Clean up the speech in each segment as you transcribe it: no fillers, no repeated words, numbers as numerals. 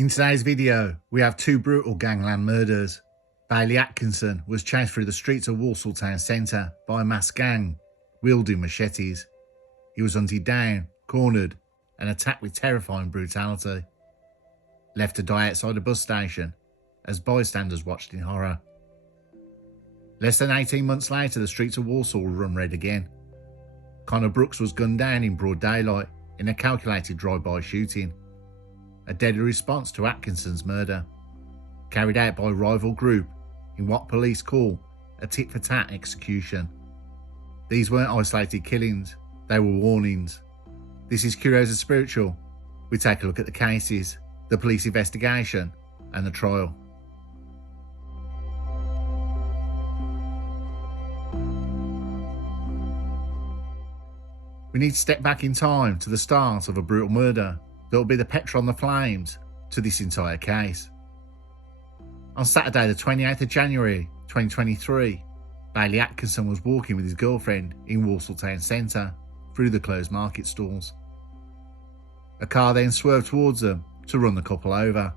In today's video, we have two brutal gangland murders. Bailey Atkinson was chased through the streets of Walsall town centre by a masked gang, wielding machetes. He was hunted down, cornered, and attacked with terrifying brutality. Left to die outside a bus station, as bystanders watched in horror. Less than 18 months later, the streets of Walsall were run red again. Brookes was gunned down in broad daylight in a calculated drive-by shooting. A deadly response to Atkinson's murder, carried out by a rival group in what police call a tit-for-tat execution. These weren't isolated killings, they were warnings. This is Curios&Spiritual. We take a look at the cases, the police investigation, and the trial. We need to step back in time to the start of a brutal murder that will be the petrol on the flames to this entire case. On Saturday the 28th of January 2023, Bailey Atkinson was walking with his girlfriend in Walsall town centre through the closed market stalls. A car then swerved towards them to run the couple over.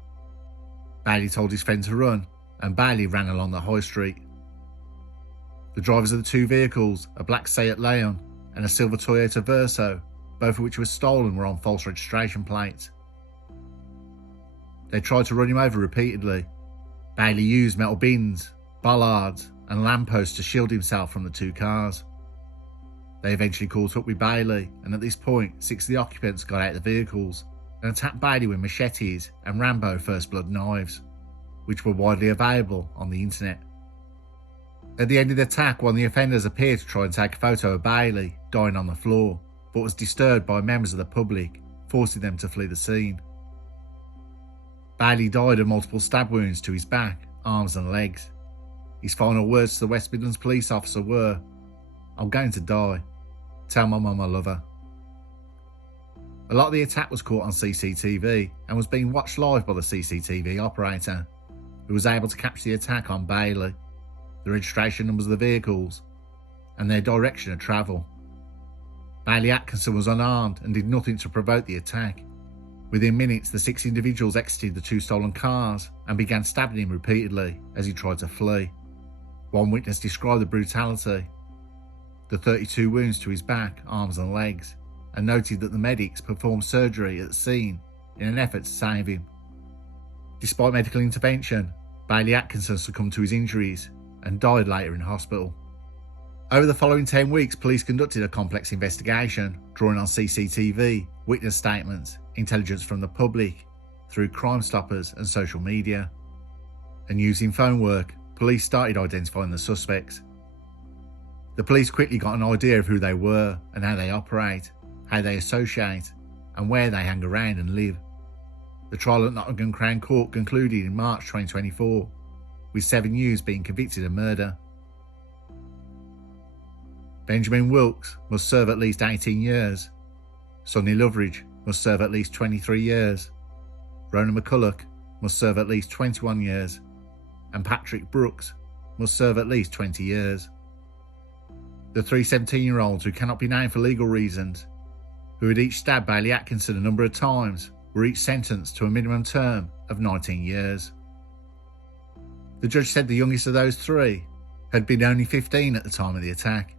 Bailey told his friend to run, and Bailey ran along the high street. The drivers of the two vehicles, a black Seat Leon and a silver Toyota Verso, both of which were stolen, were on false registration plates. They tried to run him over repeatedly. Bailey used metal bins, bollards and lampposts to shield himself from the two cars. They eventually caught up with Bailey, and at this point 6 of the occupants got out of the vehicles and attacked Bailey with machetes and Rambo First Blood knives, which were widely available on the internet. At the end of the attack, one of the offenders appeared to try and take a photo of Bailey dying on the floor, but was disturbed by members of the public, forcing them to flee the scene. Bailey died of multiple stab wounds to his back, arms and legs. His final words to the West Midlands police officer were, "I'm going to die. Tell my mum I love her." A lot of the attack was caught on CCTV and was being watched live by the CCTV operator, who was able to capture the attack on Bailey, the registration numbers of the vehicles, and their direction of travel. Bailey Atkinson was unarmed and did nothing to provoke the attack. Within minutes, the 6 individuals exited the 2 stolen cars and began stabbing him repeatedly as he tried to flee. One witness described the brutality, the 32 wounds to his back, arms and legs, and noted that the medics performed surgery at the scene in an effort to save him. Despite medical intervention, Bailey Atkinson succumbed to his injuries and died later in hospital. Over the following 10 weeks, police conducted a complex investigation, drawing on CCTV, witness statements, intelligence from the public, through Crime Stoppers and social media. And using phone work, police started identifying the suspects. The police quickly got an idea of who they were and how they operate, how they associate, and where they hang around and live. The trial at Nottingham Crown Court concluded in March 2024, with 7 youths being convicted of murder. Benjamin Wilkes must serve at least 18 years. Sonny Loveridge must serve at least 23 years. Rona McCulloch must serve at least 21 years. And Patrick Brookes must serve at least 20 years. The 3 17-year-olds, who cannot be named for legal reasons, who had each stabbed Bailey Atkinson a number of times, were each sentenced to a minimum term of 19 years. The judge said the youngest of those 3 had been only 15 at the time of the attack.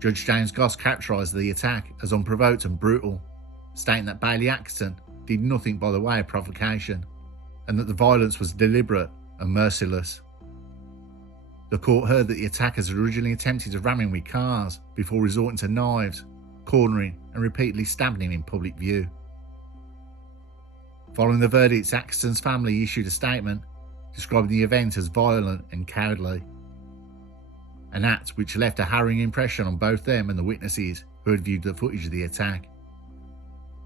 Judge James Goss characterised the attack as unprovoked and brutal, stating that Bailey Atkinson did nothing by the way of provocation, and that the violence was deliberate and merciless. The court heard that the attackers had originally attempted to ram him with cars before resorting to knives, cornering and repeatedly stabbing him in public view. Following the verdicts, Atkinson's family issued a statement describing the event as violent and cowardly, an act which left a harrowing impression on both them and the witnesses who had viewed the footage of the attack.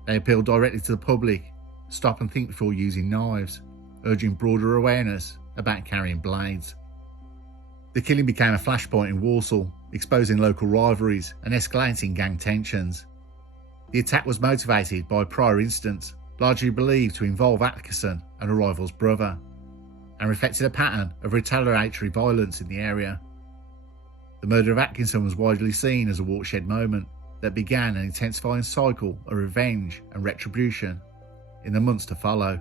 They appealed directly to the public, stop and think before using knives, urging broader awareness about carrying blades. The killing became a flashpoint in Walsall, exposing local rivalries and escalating gang tensions. The attack was motivated by prior incidents, largely believed to involve Atkinson and a rival's brother, and reflected a pattern of retaliatory violence in the area. The murder of Atkinson was widely seen as a watershed moment that began an intensifying cycle of revenge and retribution in the months to follow.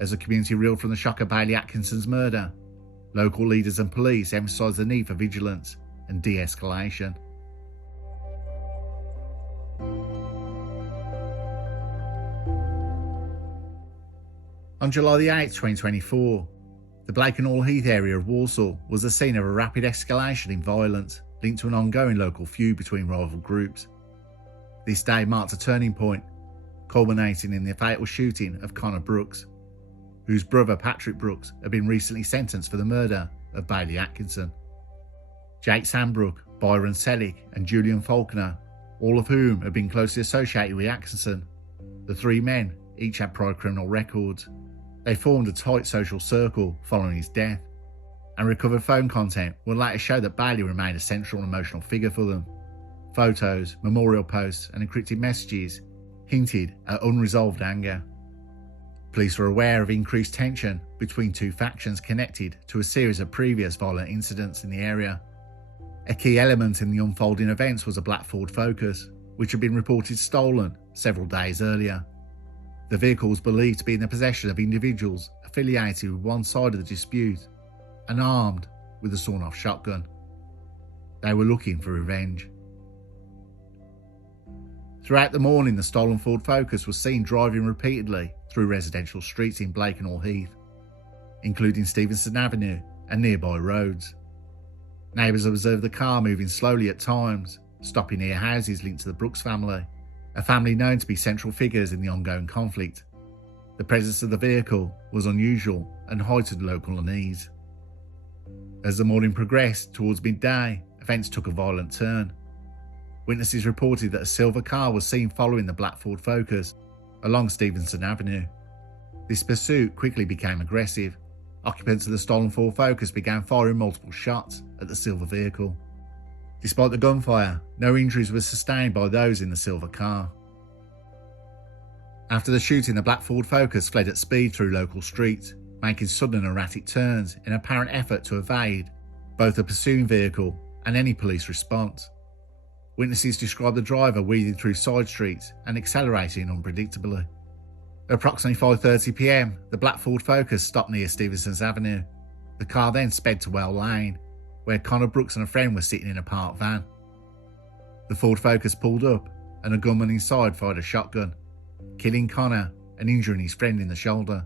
As the community reeled from the shock of Bailey Atkinson's murder, local leaders and police emphasised the need for vigilance and de-escalation. On July the 8th, 2024, the Blakenhall Heath area of Walsall was the scene of a rapid escalation in violence linked to an ongoing local feud between rival groups. This day marked a turning point, culminating in the fatal shooting of Connor Brookes, whose brother Patrick Brookes had been recently sentenced for the murder of Bailey Atkinson. Jake Sambrook, Byron Selleck and Julian Faulkner, all of whom had been closely associated with Atkinson. The three men each had prior criminal records. They formed a tight social circle following his death, and recovered phone content will later show that Bailey remained a central emotional figure for them. Photos, memorial posts and encrypted messages hinted at unresolved anger. Police were aware of increased tension between two factions connected to a series of previous violent incidents in the area. A key element in the unfolding events was a black Ford Focus, which had been reported stolen several days earlier. The vehicle was believed to be in the possession of individuals affiliated with one side of the dispute and armed with a sawn-off shotgun. They were looking for revenge. Throughout the morning, the stolen Ford Focus was seen driving repeatedly through residential streets in Blakenhall Heath, including Stevenson Avenue and nearby roads. Neighbours observed the car moving slowly at times, stopping near houses linked to the Brookes family, a family known to be central figures in the ongoing conflict. The presence of the vehicle was unusual and heightened local unease. As the morning progressed towards midday, events took a violent turn. Witnesses reported that a silver car was seen following the black Ford Focus along Stevenson Avenue. This pursuit quickly became aggressive. Occupants of the stolen Ford Focus began firing multiple shots at the silver vehicle. Despite the gunfire, no injuries were sustained by those in the silver car. After the shooting, the black Ford Focus fled at speed through local streets, making sudden erratic turns in an apparent effort to evade both the pursuing vehicle and any police response. Witnesses described the driver weaving through side streets and accelerating unpredictably. At approximately 5:30 p.m, the black Ford Focus stopped near Stevenson's Avenue. The car then sped to Well Lane, where Connor Brookes and a friend were sitting in a parked van. The Ford Focus pulled up and a gunman inside fired a shotgun, killing Connor and injuring his friend in the shoulder.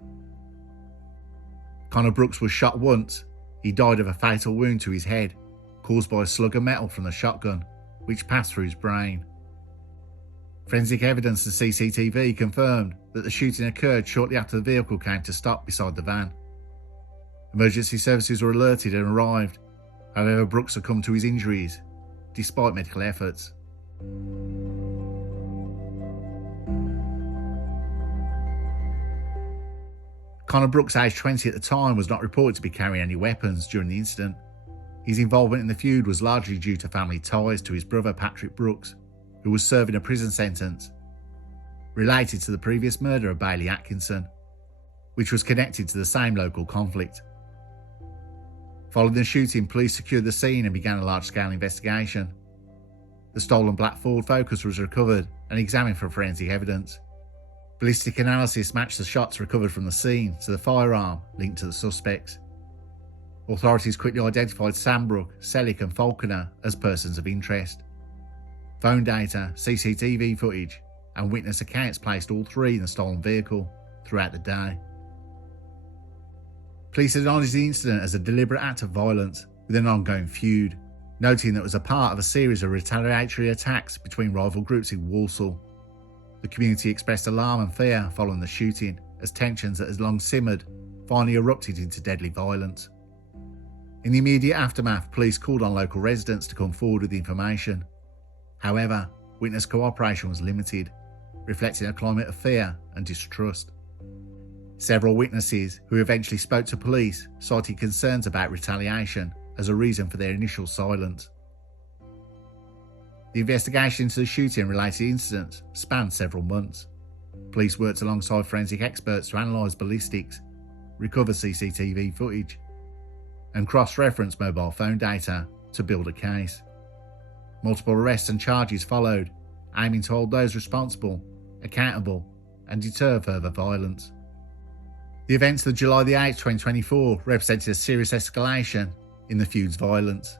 Connor Brookes was shot once. He died of a fatal wound to his head, caused by a slug of metal from the shotgun, which passed through his brain. Forensic evidence and CCTV confirmed that the shooting occurred shortly after the vehicle came to stop beside the van. Emergency services were alerted and arrived. However, Brookes succumbed to his injuries, despite medical efforts. Connor Brookes, aged 20 at the time, was not reported to be carrying any weapons during the incident. His involvement in the feud was largely due to family ties to his brother Patrick Brookes, who was serving a prison sentence related to the previous murder of Bailey Atkinson, which was connected to the same local conflict. Following the shooting, police secured the scene and began a large-scale investigation. The stolen black Ford Focus was recovered and examined for forensic evidence. Ballistic analysis matched the shots recovered from the scene to the firearm linked to the suspects. Authorities quickly identified Sambrook, Selleck and Faulkner as persons of interest. Phone data, CCTV footage and witness accounts placed all three in the stolen vehicle throughout the day. Police acknowledged the incident as a deliberate act of violence with an ongoing feud, noting that it was a part of a series of retaliatory attacks between rival groups in Walsall. The community expressed alarm and fear following the shooting, as tensions that had long simmered finally erupted into deadly violence. In the immediate aftermath, police called on local residents to come forward with information. However, witness cooperation was limited, reflecting a climate of fear and distrust. Several witnesses, who eventually spoke to police, cited concerns about retaliation as a reason for their initial silence. The investigation into the shooting and related incidents spanned several months. Police worked alongside forensic experts to analyse ballistics, recover CCTV footage, and cross-reference mobile phone data to build a case. Multiple arrests and charges followed, aiming to hold those responsible accountable and deter further violence. The events of July the 8th, 2024 represented a serious escalation in the feud's violence.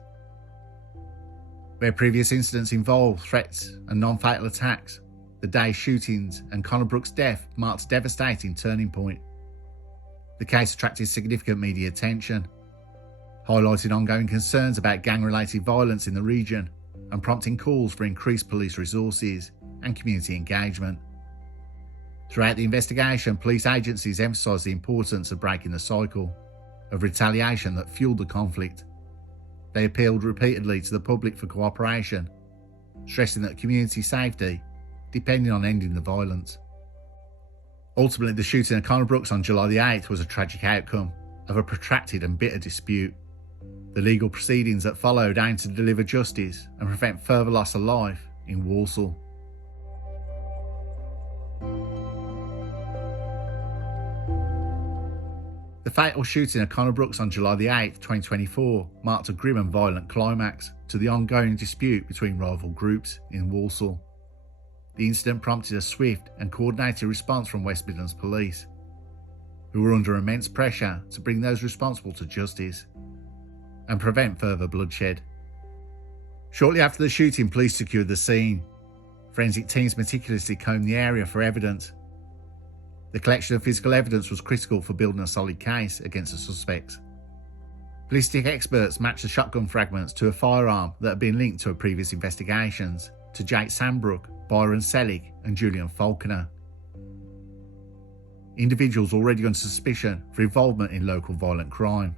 Where previous incidents involved threats and non-fatal attacks, the day's shootings and Conor Brookes' death marked a devastating turning point. The case attracted significant media attention, highlighting ongoing concerns about gang-related violence in the region and prompting calls for increased police resources and community engagement. Throughout the investigation, police agencies emphasised the importance of breaking the cycle of retaliation that fueled the conflict. They appealed repeatedly to the public for cooperation, stressing that community safety depended on ending the violence. Ultimately, the shooting of Conor Brookes on July the 8th was a tragic outcome of a protracted and bitter dispute. The legal proceedings that followed aimed to deliver justice and prevent further loss of life in Walsall. The fatal shooting of Conor Brookes on July the 8th, 2024 marked a grim and violent climax to the ongoing dispute between rival groups in Walsall. The incident prompted a swift and coordinated response from West Midlands Police, who were under immense pressure to bring those responsible to justice and prevent further bloodshed. Shortly after the shooting, police secured the scene. Forensic teams meticulously combed the area for evidence. The collection of physical evidence was critical for building a solid case against the suspects. Ballistic experts matched the shotgun fragments to a firearm that had been linked to previous investigations to Jake Sambrook, Byron Selig and Julian Falconer, individuals already under suspicion for involvement in local violent crime.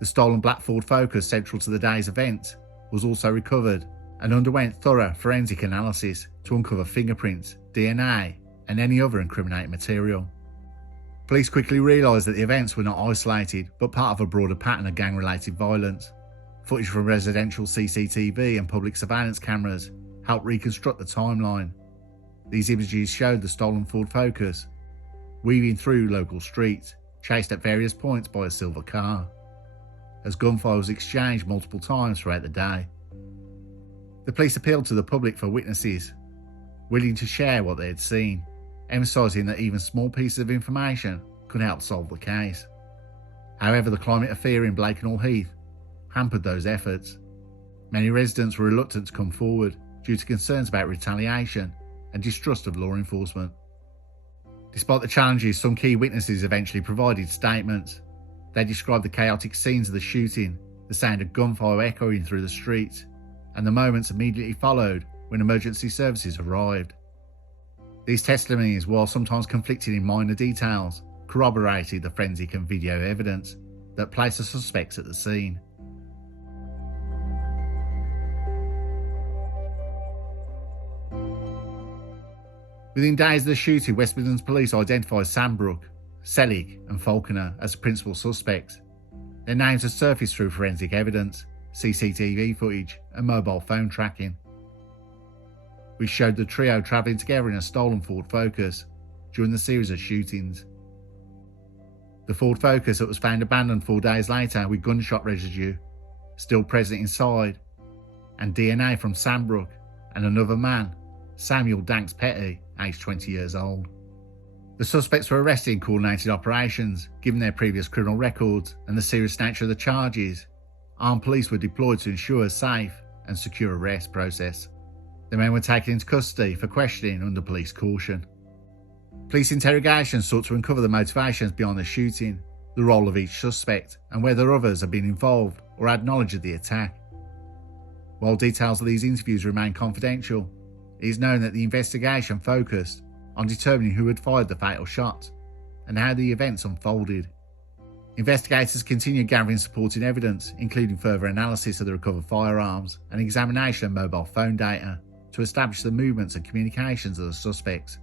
The stolen black Ford Focus central to the day's event was also recovered and underwent thorough forensic analysis to uncover fingerprints, DNA and any other incriminating material. Police quickly realised that the events were not isolated but part of a broader pattern of gang-related violence. Footage from residential CCTV and public surveillance cameras helped reconstruct the timeline. These images showed the stolen Ford Focus weaving through local streets, chased at various points by a silver car, as gunfire was exchanged multiple times throughout the day. The police appealed to the public for witnesses, willing to share what they had seen, emphasising that even small pieces of information could help solve the case. However, the climate of fear in Blakenhall Heath hampered those efforts. Many residents were reluctant to come forward due to concerns about retaliation and distrust of law enforcement. Despite the challenges, some key witnesses eventually provided statements. They described the chaotic scenes of the shooting, the sound of gunfire echoing through the streets, and the moments immediately followed when emergency services arrived. These testimonies, while sometimes conflicting in minor details, corroborated the forensic and video evidence that placed the suspects at the scene. Within days of the shooting, West Midlands Police identified Sambrook, Selig and Falconer as the principal suspects. Their names had surfaced through forensic evidence, CCTV footage and mobile phone tracking, which showed the trio travelling together in a stolen Ford Focus during the series of shootings. The Ford Focus that was found abandoned 4 days later with gunshot residue still present inside, and DNA from Sambrook and another man, Samuel Danks Petty, aged 20 years old. The suspects were arrested in coordinated operations. Given their previous criminal records and the serious nature of the charges, armed police were deployed to ensure a safe and secure arrest process. The men were taken into custody for questioning under police caution. Police interrogations sought to uncover the motivations behind the shooting, the role of each suspect, and whether others had been involved or had knowledge of the attack. While details of these interviews remain confidential, it is known that the investigation focused on determining who had fired the fatal shot and how the events unfolded. Investigators continued gathering supporting evidence, including further analysis of the recovered firearms and examination of mobile phone data to establish the movements and communications of the suspects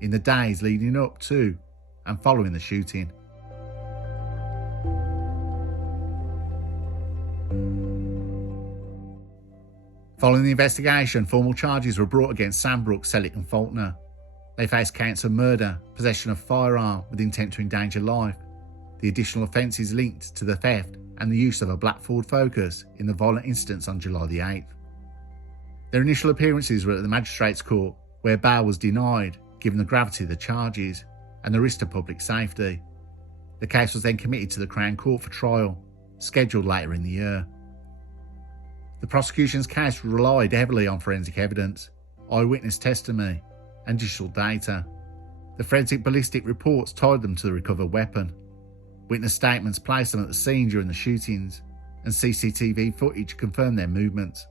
in the days leading up to and following the shooting. Following the investigation, formal charges were brought against Sambrook, Selig and Falconer. They faced counts of murder, possession of firearm with intent to endanger life, the additional offences linked to the theft and the use of a black Ford Focus in the violent incidents on July the 8th. Their initial appearances were at the Magistrates' Court, where bail was denied given the gravity of the charges, and the risk to public safety. The case was then committed to the Crown Court for trial, scheduled later in the year. The prosecution's case relied heavily on forensic evidence, eyewitness testimony, and digital data. The forensic ballistic reports tied them to the recovered weapon. Witness statements placed them at the scene during the shootings, and CCTV footage confirmed their movements.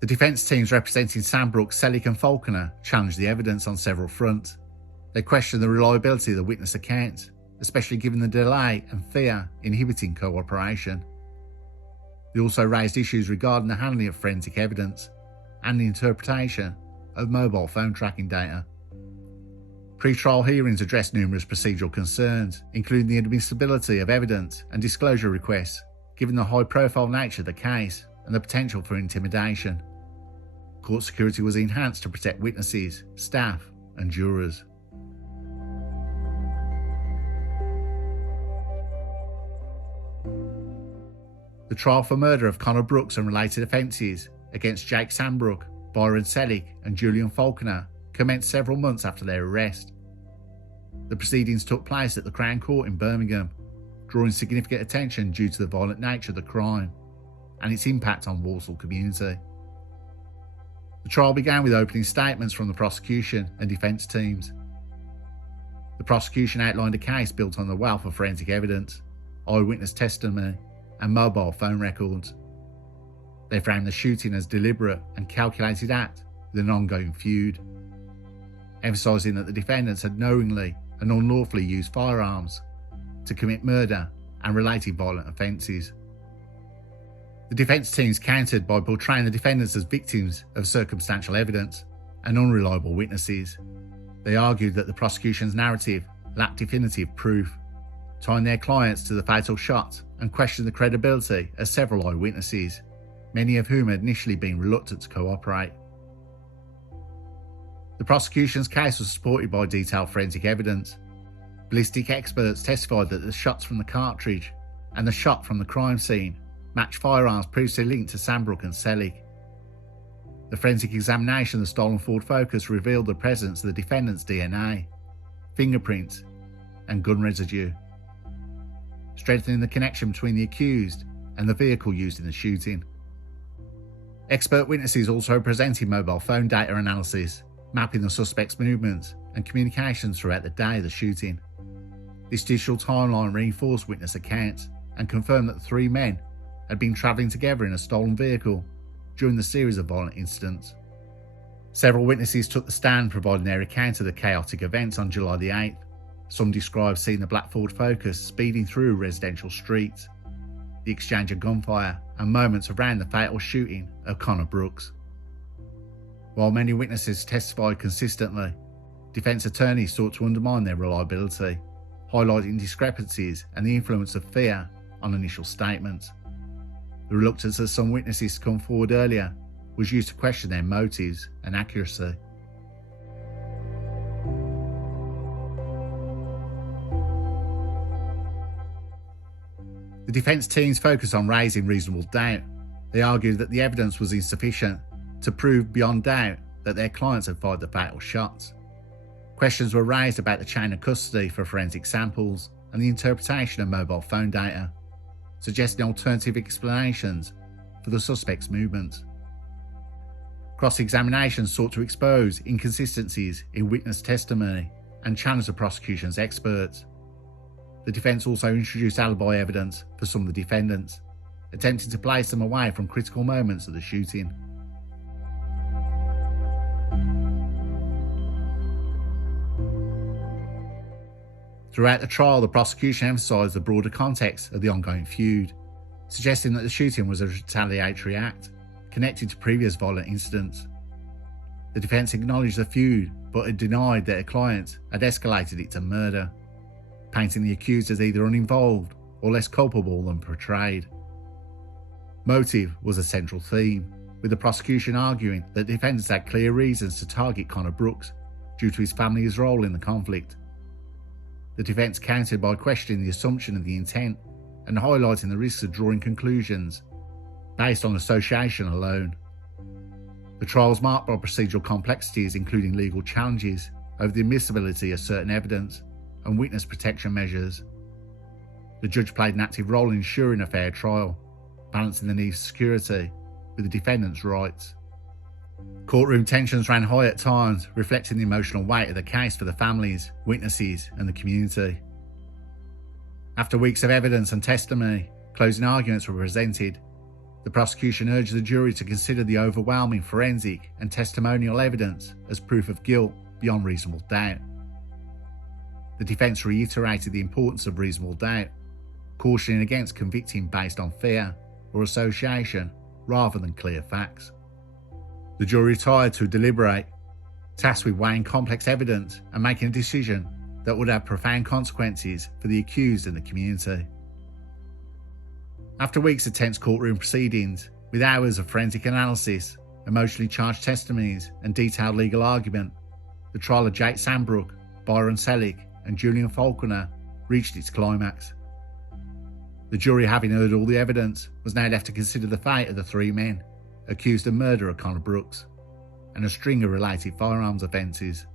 The defence teams representing Sam Brookes, Selig and Falconer challenged the evidence on several fronts. They questioned the reliability of the witness accounts, especially given the delay and fear inhibiting cooperation. They also raised issues regarding the handling of forensic evidence and the interpretation of mobile phone tracking data. Pre-trial hearings addressed numerous procedural concerns, including the admissibility of evidence and disclosure requests, given the high-profile nature of the case and the potential for intimidation. Court security was enhanced to protect witnesses, staff, and jurors. The trial for murder of Conor Brookes and related offences against Jake Sambrook, Byron Selig and Julian Falconer commenced several months after their arrest. The proceedings took place at the Crown Court in Birmingham, drawing significant attention due to the violent nature of the crime and its impact on Walsall community. The trial began with opening statements from the prosecution and defence teams. The prosecution outlined a case built on the wealth of forensic evidence, eyewitness testimony, and mobile phone records. They framed the shooting as deliberate and calculated act with an ongoing feud, emphasising that the defendants had knowingly and unlawfully used firearms to commit murder and related violent offences. The defence teams countered by portraying the defendants as victims of circumstantial evidence and unreliable witnesses. They argued that the prosecution's narrative lacked definitive proof, tying their clients to the fatal shot, and questioned the credibility of several eyewitnesses, many of whom had initially been reluctant to cooperate. The prosecution's case was supported by detailed forensic evidence. Ballistic experts testified that the shots from the cartridge and the shot from the crime scene matched firearms previously linked to Sambrook and Selig. The forensic examination of the stolen Ford Focus revealed the presence of the defendant's DNA, fingerprints, and gun residue, strengthening the connection between the accused and the vehicle used in the shooting. Expert witnesses also presented mobile phone data analysis, mapping the suspect's movements and communications throughout the day of the shooting. This digital timeline reinforced witness accounts and confirmed that the three men had been travelling together in a stolen vehicle during the series of violent incidents. Several witnesses took the stand providing their account of the chaotic events on July the 8th. Some described seeing the black Ford Focus speeding through residential streets, the exchange of gunfire, and moments around the fatal shooting of Conor Brookes. While many witnesses testified consistently, defence attorneys sought to undermine their reliability, highlighting discrepancies and the influence of fear on initial statements. The reluctance of some witnesses to come forward earlier was used to question their motives and accuracy. The defence teams focused on raising reasonable doubt. They argued that the evidence was insufficient to prove beyond doubt that their clients had fired the fatal shots. Questions were raised about the chain of custody for forensic samples and the interpretation of mobile phone data, suggesting alternative explanations for the suspect's movements. Cross-examination sought to expose inconsistencies in witness testimony and challenge the prosecution's experts. The defence also introduced alibi evidence for some of the defendants, attempting to place them away from critical moments of the shooting. Throughout the trial, the prosecution emphasised the broader context of the ongoing feud, suggesting that the shooting was a retaliatory act connected to previous violent incidents. The defence acknowledged the feud, but had denied that a client had escalated it to murder, painting the accused as either uninvolved or less culpable than portrayed. Motive was a central theme, with the prosecution arguing that defendants had clear reasons to target Conor Brookes due to his family's role in the conflict. The defence countered by questioning the assumption of the intent and highlighting the risks of drawing conclusions based on association alone. The trial was marked by procedural complexities, including legal challenges over the admissibility of certain evidence and witness protection measures. The judge played an active role in ensuring a fair trial, balancing the need for security with the defendant's rights. Courtroom tensions ran high at times, reflecting the emotional weight of the case for the families, witnesses, and the community. After weeks of evidence and testimony, closing arguments were presented. The prosecution urged the jury to consider the overwhelming forensic and testimonial evidence as proof of guilt beyond reasonable doubt. The defence reiterated the importance of reasonable doubt, cautioning against convicting based on fear or association rather than clear facts. The jury retired to deliberate, tasked with weighing complex evidence and making a decision that would have profound consequences for the accused and the community. After weeks of tense courtroom proceedings, with hours of forensic analysis, emotionally charged testimonies and detailed legal argument, the trial of Jake Sambrook, Byron Selig and Julian Falconer reached its climax. The jury, having heard all the evidence, was now left to consider the fate of the three men accused of murder of Connor Brookes and a string of related firearms offences.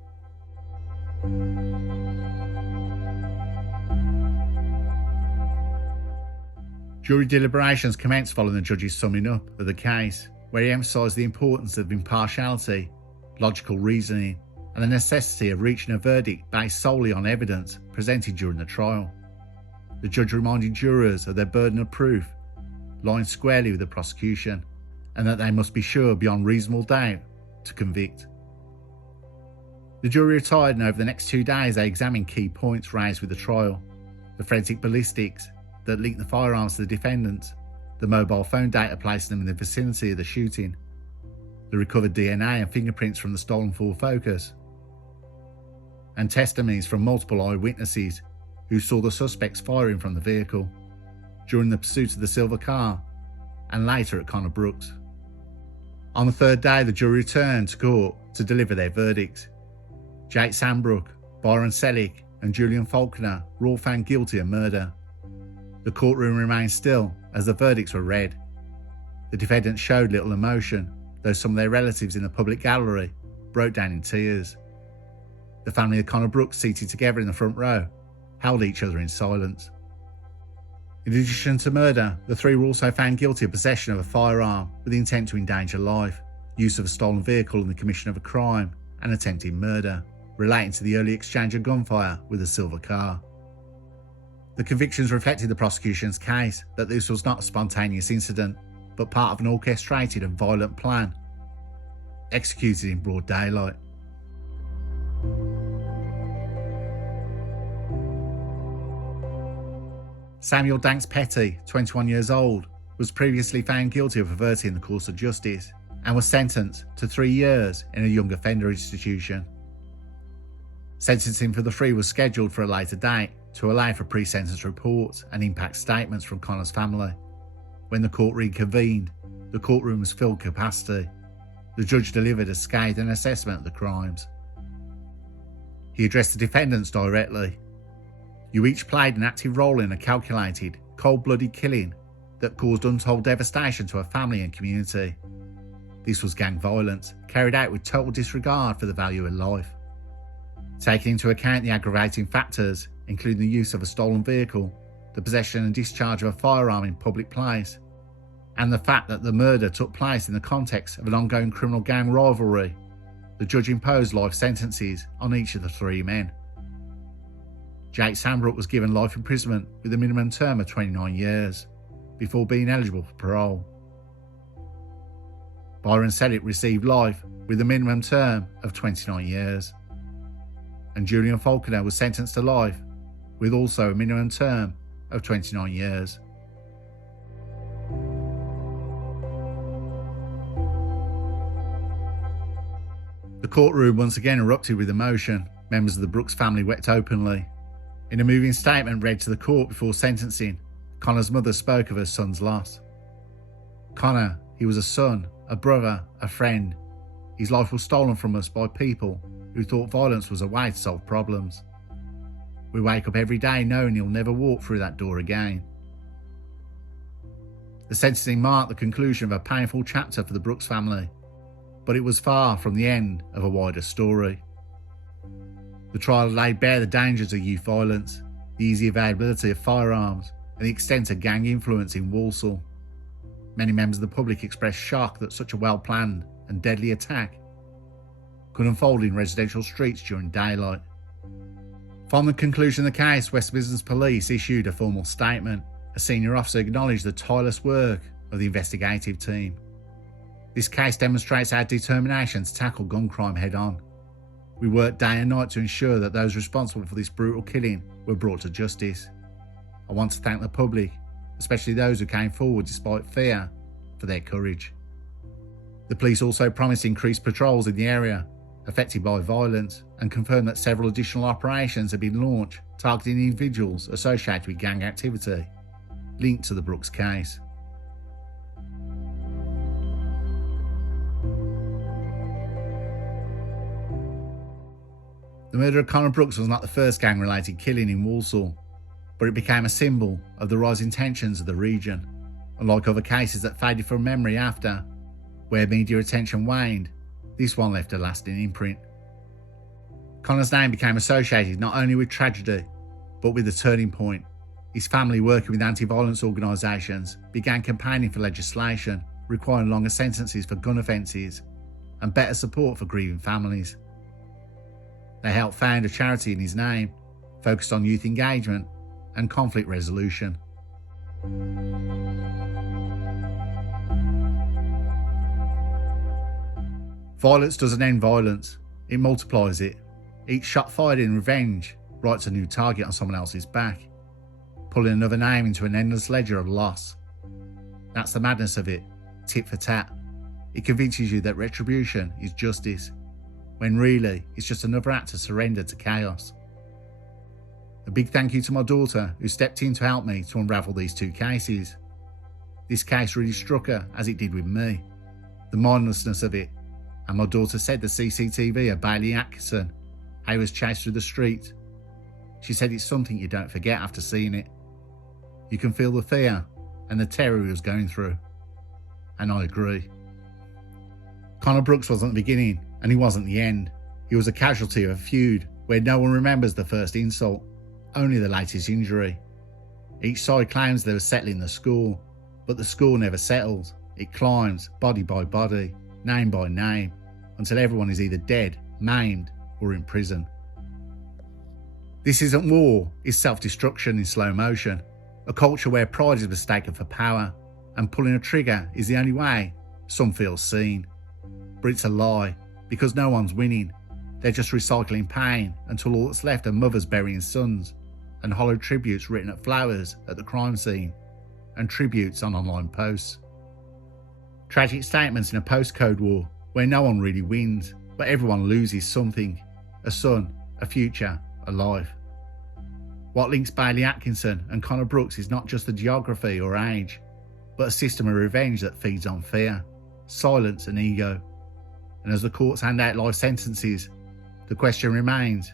Jury deliberations commenced following the judge's summing up of the case, where he emphasised the importance of impartiality, logical reasoning, and the necessity of reaching a verdict based solely on evidence presented during the trial. The judge reminded jurors of their burden of proof, lying squarely with the prosecution, and that they must be sure beyond reasonable doubt to convict. The jury retired, and over the next 2 days they examined key points raised with the trial: the forensic ballistics that linked the firearms to the defendants, the mobile phone data placing them in the vicinity of the shooting, the recovered DNA and fingerprints from the stolen Ford Focus, and testimonies from multiple eyewitnesses who saw the suspects firing from the vehicle during the pursuit of the silver car and later at Connor Brookes. On the third day, the jury returned to court to deliver their verdicts. Jake Sambrook, Byron Selig and Julian Falconer were all found guilty of murder. The courtroom remained still as the verdicts were read. The defendants showed little emotion, though some of their relatives in the public gallery broke down in tears. The family of Connor Brookes, seated together in the front row, held each other in silence. In addition to murder, the three were also found guilty of possession of a firearm with the intent to endanger life, use of a stolen vehicle in the commission of a crime, and attempted murder, relating to the early exchange of gunfire with a silver car. The convictions reflected the prosecution's case that this was not a spontaneous incident, but part of an orchestrated and violent plan, executed in broad daylight. Samuel Danks Petty, 21 years old, was previously found guilty of perverting the course of justice and was sentenced to 3 years in a young offender institution. Sentencing for the three was scheduled for a later date to allow for pre-sentence reports and impact statements from Connor's family. When the court reconvened, the courtroom was filled capacity. The judge delivered a scathing assessment of the crimes. He addressed the defendants directly. "You each played an active role in a calculated, cold-blooded killing that caused untold devastation to a family and community. This was gang violence, carried out with total disregard for the value of life. Taking into account the aggravating factors, including the use of a stolen vehicle, the possession and discharge of a firearm in public place, and the fact that the murder took place in the context of an ongoing criminal gang rivalry, the judge imposed life sentences on each of the three men. Jake Sambrook was given life imprisonment with a minimum term of 29 years, before being eligible for parole. Byron Selig received life with a minimum term of 29 years. And Julian Falconer was sentenced to life with also a minimum term of 29 years. The courtroom once again erupted with emotion. Members of the Brookes family wept openly. In a moving statement read to the court before sentencing, Connor's mother spoke of her son's loss. "Connor, he was a son, a brother, a friend. His life was stolen from us by people who thought violence was a way to solve problems. We wake up every day knowing he'll never walk through that door again." The sentencing marked the conclusion of a painful chapter for the Brookes family, but it was far from the end of a wider story. The trial laid bare the dangers of youth violence, the easy availability of firearms, and the extent of gang influence in Walsall. Many members of the public expressed shock that such a well-planned and deadly attack could unfold in residential streets during daylight. From the conclusion of the case, West Midlands Police issued a formal statement. A senior officer acknowledged the tireless work of the investigative team. This case demonstrates our determination to tackle gun crime head-on. We worked day and night to ensure that those responsible for this brutal killing were brought to justice. I want to thank the public, especially those who came forward despite fear, for their courage. The police also promised increased patrols in the area affected by violence and confirmed that several additional operations have been launched targeting individuals associated with gang activity linked to the Brookes case. The murder of Conor Brookes was not the first gang-related killing in Walsall, but it became a symbol of the rising tensions of the region. Unlike other cases that faded from memory after, where media attention waned, this one left a lasting imprint. Conor's name became associated not only with tragedy, but with a turning point. His family, working with anti-violence organisations, began campaigning for legislation requiring longer sentences for gun offences and better support for grieving families. They helped found a charity in his name, focused on youth engagement and conflict resolution. Violence doesn't end violence, it multiplies it. Each shot fired in revenge writes a new target on someone else's back, pulling another name into an endless ledger of loss. That's the madness of it, tit-for-tat. It convinces you that retribution is justice, when really it's just another act to surrender to chaos. A big thank you to my daughter, who stepped in to help me to unravel these two cases. This case really struck her as it did with me, the mindlessness of it, and my daughter said the CCTV of Bailey Atkinson, how he was chased through the street. She said it's something you don't forget after seeing it. You can feel the fear and the terror he was going through. And I agree. Conor Brookes wasn't the beginning, and he wasn't the end. He was a casualty of a feud where no one remembers the first insult, only the latest injury. Each side claims they were settling the score, but the score never settles. It climbs body by body, name by name, until everyone is either dead, maimed, or in prison. This isn't war, it's self-destruction in slow motion, a culture where pride is mistaken for power, and pulling a trigger is the only way some feel seen. But it's a lie, because no one's winning. They're just recycling pain until all that's left are mothers burying sons, and hollow tributes written at flowers at the crime scene, and tributes on online posts. Tragic statements in a post-code war where no one really wins, but everyone loses something: a son, a future, a life. What links Bailey Atkinson and Conor Brookes is not just the geography or age, but a system of revenge that feeds on fear, silence and ego. And as the courts hand out life sentences, the question remains,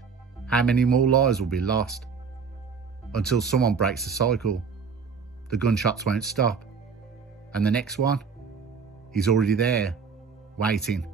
how many more lives will be lost? Until someone breaks the cycle, the gunshots won't stop. And the next one? He's already there, waiting.